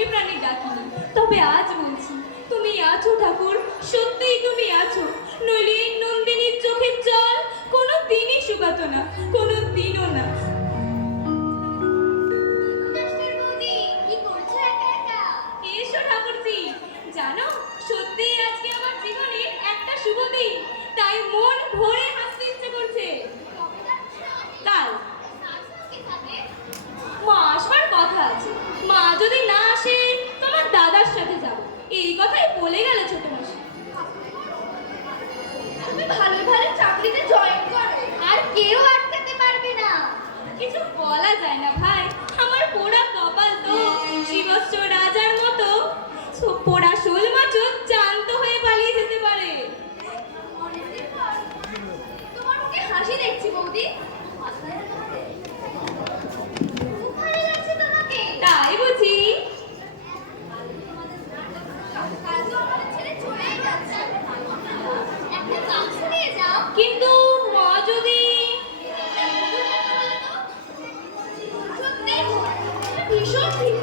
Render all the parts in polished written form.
মনে প্রাণে ডাকিনি, তবে আজ বলছি তুমি আছো ঠাকুর, সত্যিই তুমি আছো। নইলে এই নন্দিনীর চোখের জল কোনো দিনই শুকাতো না, কোনো দিনও না। এসো ঠাকুরজি, জানো সত্যিই আজকে আমার জীবনের একটা শুভ দিন, তাই মন ভরে হাসতে ইচ্ছে করছে। কাল মা আসবার কথা আছে, মা যদি না আসে তোমার দাদার সাথে যাবো, এই কথাই বলে গেল ছোট মাসি। তুমি ভালো ভালো চাকরিতে জয়েন করো, আর কেউ আটকাতে পারবে না। কিছু বলা যায় না ভাই, আমার পোড়া কপাল তো শ্রীবৎস রাজার মতো পোড়া শোল মাছও জ্যান্ত হয়ে পালিয়ে যেতে পারে। অনেকদিন পর তোমার মুখে হাসি দেখছি বৌদি, খুব ভালো লাগছে তোমাকে। তাই বুঝি? কাল তো আমাদের ছেড়ে চলেই যাচ্ছে, একটা বাক্স নিয়ে যাও। কিন্তু মা যদি সত্যি ভীষণ ঠিক,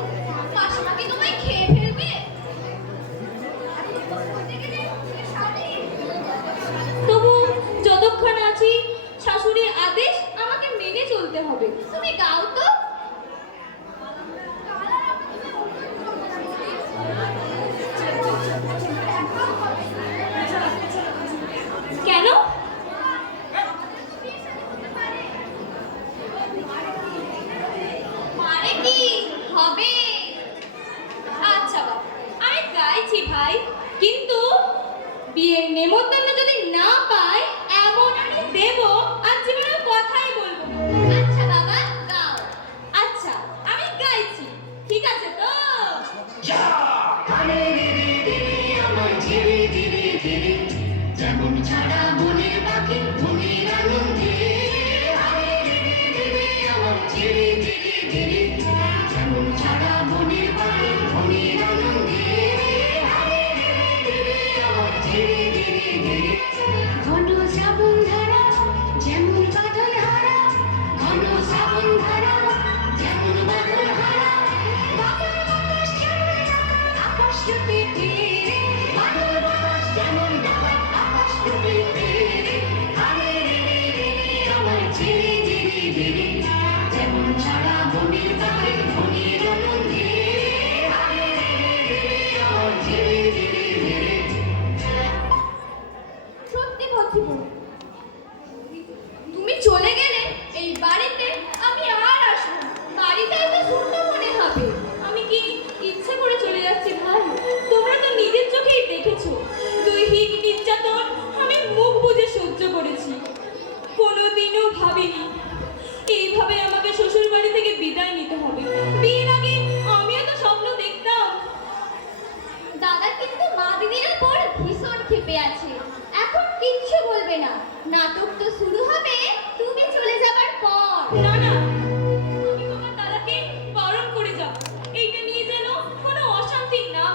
মাসিমাকে তোমায় খেয়ে ফেলবে। তবু যতক্ষণ আছি শাশুড়ির আদেশ আমাকে মেনে চলতে হবে। তুমি গাও তো। কেন? মানে কি হবে? আচ্ছা বাবা, আমি গাইছি ভাই, কিন্তু বিয়ের নেমন্তন্ন যদি না পাই এমন আমি দেব আর জীবনের কথাই বলবো না। আচ্ছা বাবা গাও। আচ্ছা আমি গাইছি, ঠিক আছে তো? যেমন ছাড়া মনের পাখি মনের আনন্দে আমার ছেড়ে ধীরে ধীরে, যেমন ছাড়া মনের পাখি মনের আনন্দে আমার ছেড়ে ধীরে ধীরে। ঘন শ্রাবণ ধারা যেমন বাদল হারা, ঘন শ্রাবণ ধারা যেমন বাদল হারা, বাদল বাতাস ছেড়ে আকাশ টুপে ফিরে, বাদল বাতাস যেমন ডাকাত আকাশ টুপে ফিরে, আরে রে রে রে আমার ছেড়ে ধীরে ধীরে, যেমন ছাড়া মনের পাখি মনের আনন্দে আরে রে রে রে আমার ছেড়ে ধীরে ধীরে। সত্যি বলছি বৌদি, তুমি চলে গেলে এই বাড়িতে আমি আর আসবো না। বাড়িতে এসে শূন্য মনে হবে। আমি কি ইচ্ছে করে চলে যাচ্ছি ভাই? তোমরা তো নিজের চোখেই দেখেছো দৈহিক নির্যাতন আমি মুখ বুজে সহ্য করেছি। কোনোদিনও ভাবিনি এইভাবে আমাকে শ্বশুর বাড়ি থেকে বিদায় নিতে হবে। বিয়ের আগে আমিও তো স্বপ্ন দেখতাম। দাদা কিন্তু মা দিদির উপর ভীষণ ক্ষেপে আছে, এখন কিচ্ছু বলবে না। নাটক তো শুরু হবে তুমি চলে যাবার পর। না না, আমি তোমার দাদাকে বারণ করে যাব, এইটা নিয়ে যেন কোনো অশান্তি না।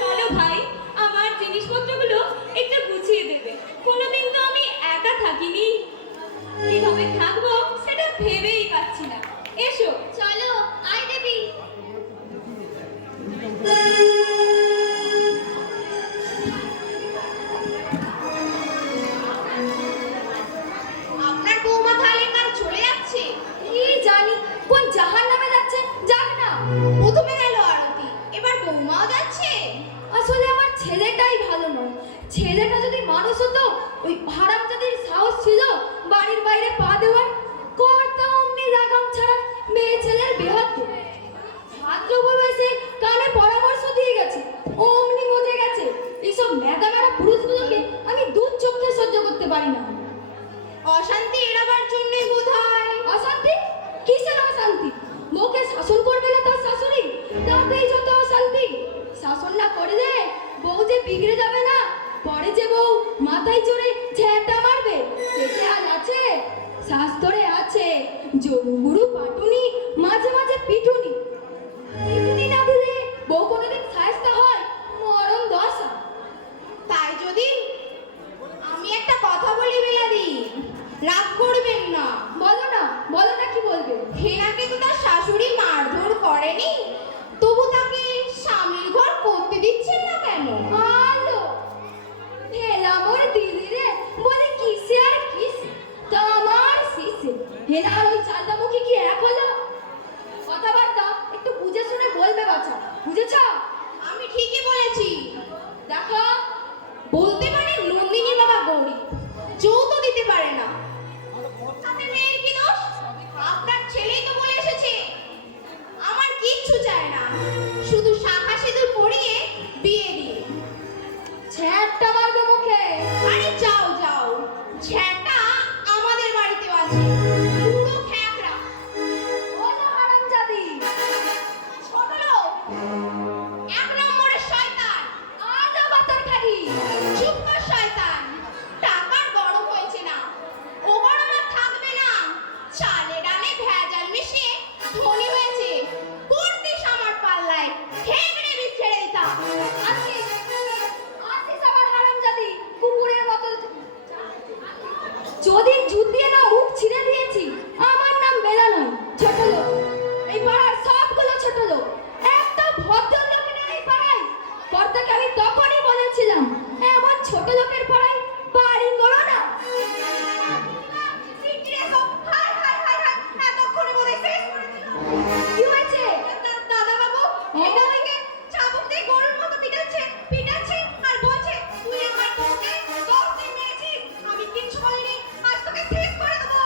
চলো ভাই, আমার জিনিসপত্রগুলো একটু গুছিয়ে দেবে। কোনোদিন তো আমি একা থাকিনি, কিভাবে থাকবো সেটা ভেবেই পাচ্ছি না। এসো। চলো আয় দেবী। আপনার বৌমা তাহলে কাল চলে যাচ্ছে? কি জানি কোন জাহান নামে যাচ্ছে, জানি না। প্রথমে গেল আরতি, এবার বৌমাও যাচ্ছে। আসলে আমার ছেলেটাই ভালো নয়। ছেলেটা যদি মানুষ হতো, ওই হারামজাদির সাহস ছিল বাড়ির বাইরে পা দেওয়ার। কর্তা অমনি লাগাম ছাড়া মেয়ে ছেলের বেহাত ভাদ্র বয়সে কানে পরামর্শ দিয়ে গেছে, অমনি মজে গেছে। এইসব মেধামেরা পুরুষগুলোকে আমি দু চোখে সহ্য করতে পারি না। অশান্তি এড়াবার জন্যই বোধহয়। অশান্তি? কিসের অশান্তি? বউকে শাসন করবে না তার শাশুড়ি, তাতেই যত অশান্তি। শাসন না করে দে বউ যে বিগড়ে যাবে না, পরে যে বউ মাথায় চড়ে ঝেঁটা মারবে সেটা আজ আছে? শাস্ত্রে আছে জরুগুরু পাটুনি, মাঝে মাঝে পিটুনি। পিটুনি না দিলে বউ কোনোদিন শায়েস্তা হয়? মরণ দশা। তাই যদি আমি একটা কথা বলি বিলাদি, রাগ করবেন না। বলো না, বলো না, কি বলবে? হেনাকে তো তার শাশুড়ি মারধর করেনি, তবু হেনা আর ওই চালদামুখী কি এক হলো? কথাবার্তা একটু বুঝে শুনে বলবে বাছা, বুঝেছ? আমি ঠিকই বলেছি। দেখো, বলতে পারে নন্দিনীর বাবা গৌরী যৌতুক দিতে পারে না। তাতে মেয়ের কি দোষ? আপনার ছেলেই তো বলে এসেছে আমার কিচ্ছু চায় না, শুধু শাখা সিঁদুর পরিয়ে বিয়ে দিয়ে। ছ্যাঁটটা মারবে মুখে। আরে যাও যাও, ঝ্যাঁটা আমাদের বাড়িতেও আছে, পুরো খ্যাকড়া। ওলো হারামজাদি, ছোট লোক, এক নম্বরের শয়তান। আলো বাতার খাড়ি। চুপ কর শয়তান, টাকার গরম হয়েছে না, ও গরম আর থাকবে না। চালে ডালে ভেজাল মিশিয়ে ধনী হয়েছে, পড়তিস আমার পাল্লায়, ঠেকড়ে বীজ ছেড়ে দিতাম। আসিস, আসিস আবার হারামজাদি, কুকুরের মতো। যদি জুত দিয়ে না মুখ ছিঁড়ে দিয়েছি, আমার নাম বেলা নয়, ছোট লোক। এই পাড়ার সবগুলো ছোট লোক, একটা ভদ্রলোক নেই এই পাড়ায়। কর্তাকে আমি তখনই বলেছিলাম, এমন ছোট লোকের পাড়ায় বাড়ি করো না। সিগড়ে সব হায় হায় হায় হায়, এতক্ষণে বোধহয় শেষ করে দিল। কি হয়েছে? দাদা বাবু, এটা থেকে চাবুক দিয়ে গরুর মতো পিটাচ্ছে আর বলছে তুই আমার বউকে 10 দিন মেরেছিস। আমি কিচ্ছু বলিনি, আজ তোকে শেষ করে দেবো।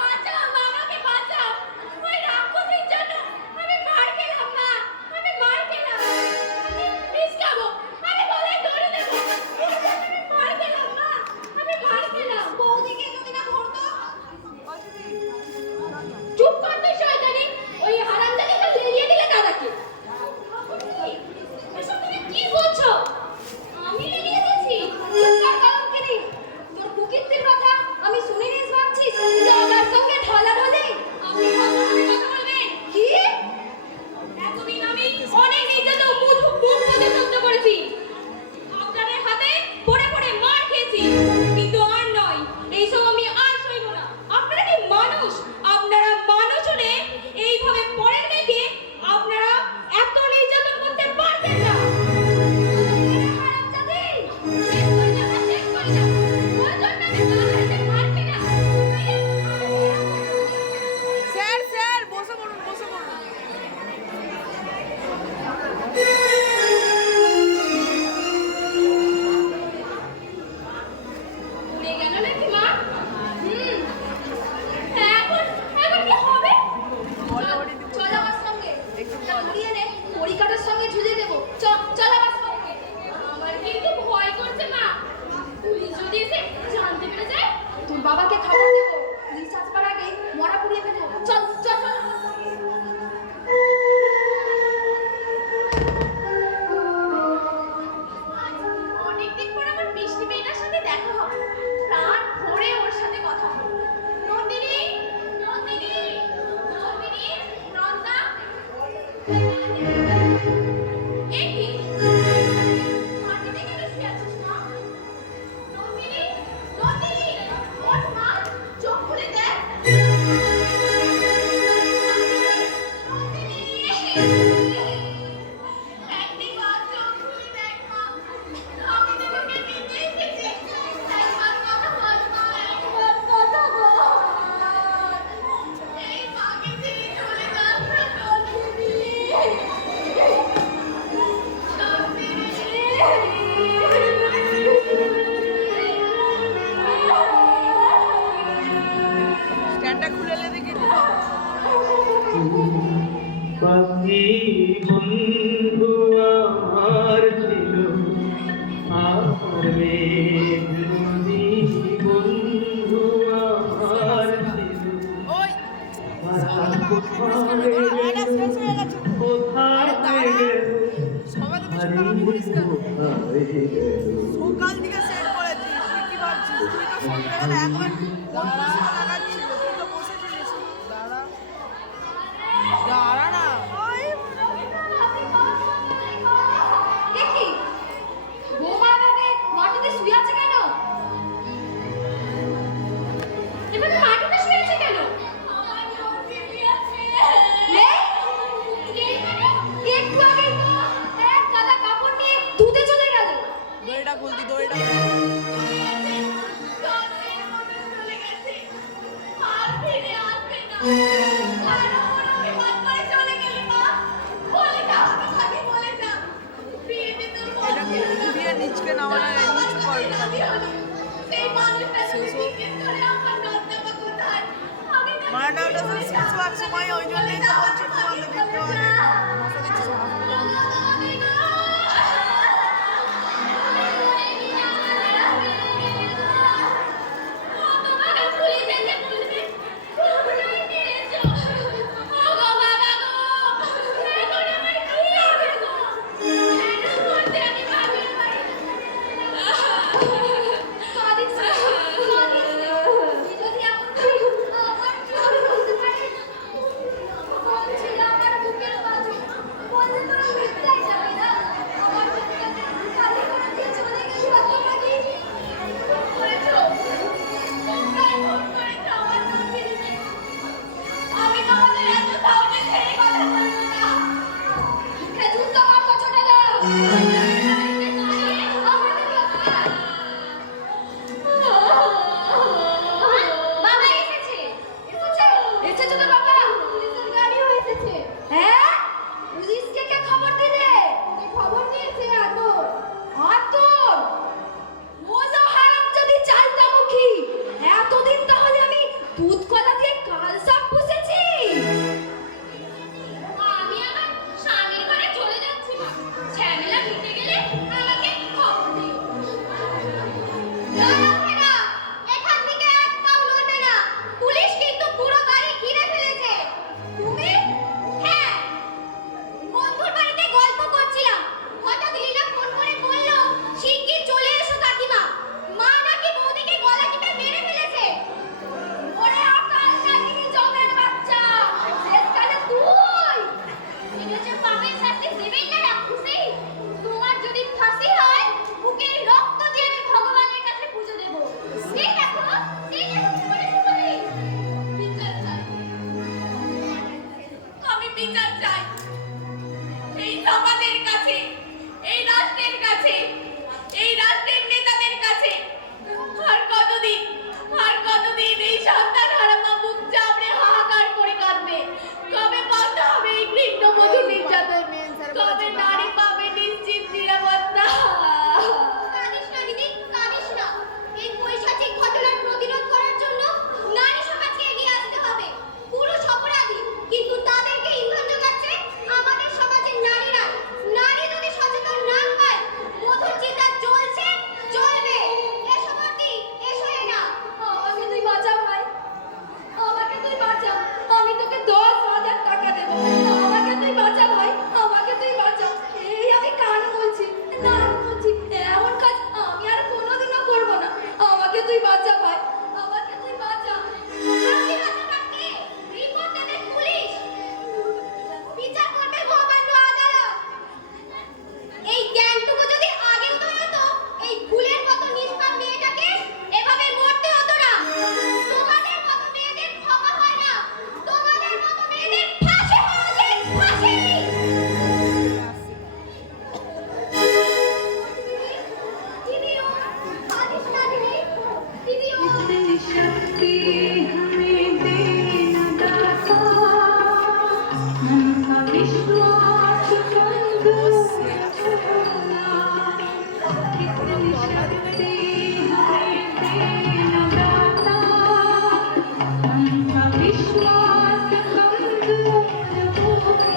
বাঁচাও, বাবাকে বাঁচাও, ওই রাক্ষসীর জন্য আমি মার খেলাম। মা, আমি মার খেলাম, আমি বিষ খাবো, আমি গলায় দড়ি দেবো, আমি মার খেলাম। মা, আমি মার খেলাম। বৌদিকে যদি না ধরতো। চুপ কর তুই শয়তানি, ওই হারামজাদিকে লেলিয়ে দিলে দাদাকে। এসব তুমি কি বলছো? আমি লেলিয়ে দিয়েছি? চুপ কর কলঙ্কিনী। তোর কুকীর্তির কথা আমি শুনিনি ভাবছিস? জগার সঙ্গে ঢলাঢলি। আপনি ভদ্রভাবে কথা বলবেন। কি? এতদিন আমি অনেক নির্যাতন মুখ পথে সহ্য করেছি, আপনাদের হাতে পড়ে পড়ে মার খেয়েছি, কিন্তু আর নয়, এইসব আমি আর সইব না। আপনারা কি মানুষ? আপনারা মানুষ হলে এইভাবে পরের মেয়েকে আপনারা এত নির্যাতন করতে পারতেন না। হারামজাদি! শেষ করে যাও, শেষ করে যাও। ওই জন্য আমি বাবাকে মারছি না। স্যার স্যার বসে পড়ুন বসে পড়ুন। উড়ে গেল নাকি মা? এখন এখন কি হবে? চল আমার সঙ্গে। উড়িয়ে নে, পরিকাটার সঙ্গে ঝুলিয়ে দেবো। চল আমার সঙ্গে। আমার কিন্তু ভয় করছে মা, পুলিশ যদি এসে জানতে পেরে যায়। তোর বাবাকে খবর দেবো, পুলিশ আসবার আগে মরা পুড়িয়ে ফেলবো। চল চল চল আমার সঙ্গে। অনেকদিন পর আমার মিষ্টি মেয়েটার সাথে দেখা হবে, প্রাণ ভরে ওর সাথে কথা বলবো। নন্দিনী, নন্দিনী, নন্দিনী, নন্দা। এ কি? মাটিতে কেন শুয়ে আছিস মা? নন্দিনী, নন্দিনী, ওঠ মা, চোখ খুলে দেখ। নন্দিনী, একটিবার চোখ খুলে দেখ মা, আমি তোকে নিতে এসেছি। একবার কথা বল মা, একবার কথা বল। এই মাকে ছেড়ে চলে যাস না নন্দিনী। স্ট্যান্ডটা খুলে এলে দেখি। পাখি বন্ধু আমার ছিল আর মেঘ নদী বন্ধু আমার ছিল ওই কোথায় এটা শেষ হয়ে গেছে। কোথায় গেল সবাই তো বেশি টাকা করিস কেন? কোথায় গেল সকাল থেকে সেট করেছিস, তুই কি ভাবছিস? তুই তো ফোন করে গেলে একবার বসে লাগাচ্ছিল, তুই তো বসেছিলিস। দাঁড়া দাঁড়া না। দেখি, বৌমা ভাবে মাটিতে শুয়ে আছে কেন? এবার মাটিতে শুয়ে আছে কেন? নেই? একটু আগে এক গাদা কাপড় নিয়ে ধুতে চলে গেল। দড়িটা খুলতি দড়িটা। আর ওর অভিমান করে চলে গেলি মা। বলে যা, আমাকে বলে যা। বিয়েতে তোর মন এটা ছিল না। বিয়ে নিচকে নামানো যায়, আমার নিচু কাছে করে রাজি হলি। সেই মানুষটা যদি জিজ্ঞেস করে আমার নর্দমা কোথায়, আমি তাকে মারাটা কি হলো বলে স্পেস সময় ওই জন্যই তো যাবো? বলছি তোমাকে দেখতে হবে। ভাষা দিচ্ছি তোমাকে ভুলে যেতে বলবে, তোমরাই দিয়েছো। ও গো বাবা গো, এখন আমার কি হবে গো? কেন করতে আমি বাপের বাড়ি? কাঁদিস না, কাঁদিস না। তুই যদি এমন করিস, আমার কি হবে বলতে পারিস? বলছিল আমার বুকের বাজু, বলছে তোরা মিথ্যাই যাবি না। আমার বুকটাকে খালি করে দিয়ে চলে গেলি বাবা দিদি। করেছো? তোমরাই ভুল করেছো আমার সঙ্গে। আমি তোমাদের এত সহজে ছেড়ে কথা বলবো না। মুখে জুতো মারবো ছোটদা। বাবা এসেছে, এসেছে, এসেছে তোর বাবা। পুলিশের গাড়িও এসেছে। হ্যাঁ, পুলিশকে কে খবর দিলে? খবর দিয়েছে আতর। আতর? ও তো হারামজাদি চালতামুখী। এতদিন তাহলে আমি দুধ কলা দিয়ে কাল সাপ পুষেছি। আমি আমার স্বামীর ঘরে চলে যাচ্ছি মা। ঝামেলা মিটে গেলে আমাকে খবর দিও। দাঁড়াবে না, এখান থেকে এক পাও নড়বে না। পুলিশ কিন্তু পুরো বাড়ি ঘিরে ফেলেছে। তুমি? হ্যাঁ, বন্ধুর বাড়িতে গল্প করছিলাম। হঠাৎ লীলা ফোন করে বলল, শিগগির চলে এসো কাকিমা। মা নাকি বৌদিকে গলা টিপে মেরে ফেলেছে। ওরে আকাল নাগিনী জমের বাচ্চা, শেষকালে তুই। এটা যে পাপের শাস্তি দেবেই না রাক্ষসী। তোমার যদি ফাঁসি হয়, বুকের রক্ত দিয়ে আমি ভগবানের কাছে পুজো দেব। এই দেখো কি করেছো তুমি? বিচার চাই। আমি বিচার চাই। এই সমাজের কাছে, এই রাষ্ট্রের কাছে, এই রাষ্ট্রের নেতাদের কাছে। আর কতদিন এই সন্তান হারা মা বুক চাপড়ে হাহাকার করে কাঁদবে? কবে বন্ধ হবে এই গৃহবধূ নির্যাতন? কবে নারী পাবে নিশ্চিত নিরাপত্তা? কাঁদিস না দিদি, কাঁদিস না। এই পৈশাচিক ঘটনার প্রতিরোধ করার জন্য নারী সমাজকে এগিয়ে আসতে হবে। পুরুষ অপরাধী, কিন্তু তাদেরকে ইন্ধন যোগাচ্ছে আমাদের সমাজের নারীরা। নারী যদি সচেতন না হয়, মধুর চিন্তা জ্বলছে, জ্বলবে। এসো মতি, এসো না। আমাকে তুই বাঁচা ভাই, আমাকে তুই বাঁচা। আমি তোকে 10,000 টাকা দেবো। আমাকে তুই বাঁচা ভাই, আমাকে তুই বাঁচা। এই আমি কান বলছি, না বলছি, এমন কাজ আমি আর কোনোদিনও করবো না। আমাকে তুই বাঁচা ভাই, আমাকে তুই বাঁচা। কাকে বাঁচাবে? রিপোর্ট দেবে পুলিশ, বিচার করবে মহামান্য আদালত। এই জ্ঞানটুকু যদি আগেও তো হতো, এই ফুলের মতো নিষ্পাপ মেয়েটাকে এভাবে মরতে হতো না। তোমাদের মতো মেয়েদের ক্ষমা হয় না, তোমাদের মতো মেয়েদের ফাঁসি হওয়া উচিত, ফাঁসি। দিদিও, কাঁদিস না দিদি, দিদিও। इतनी शक्ति हमें देना दाता, मन का विश्वास कमजोर छोड़ना। इतनी शक्ति हमें देना दाता, मन का विश्वास कमजोर होना।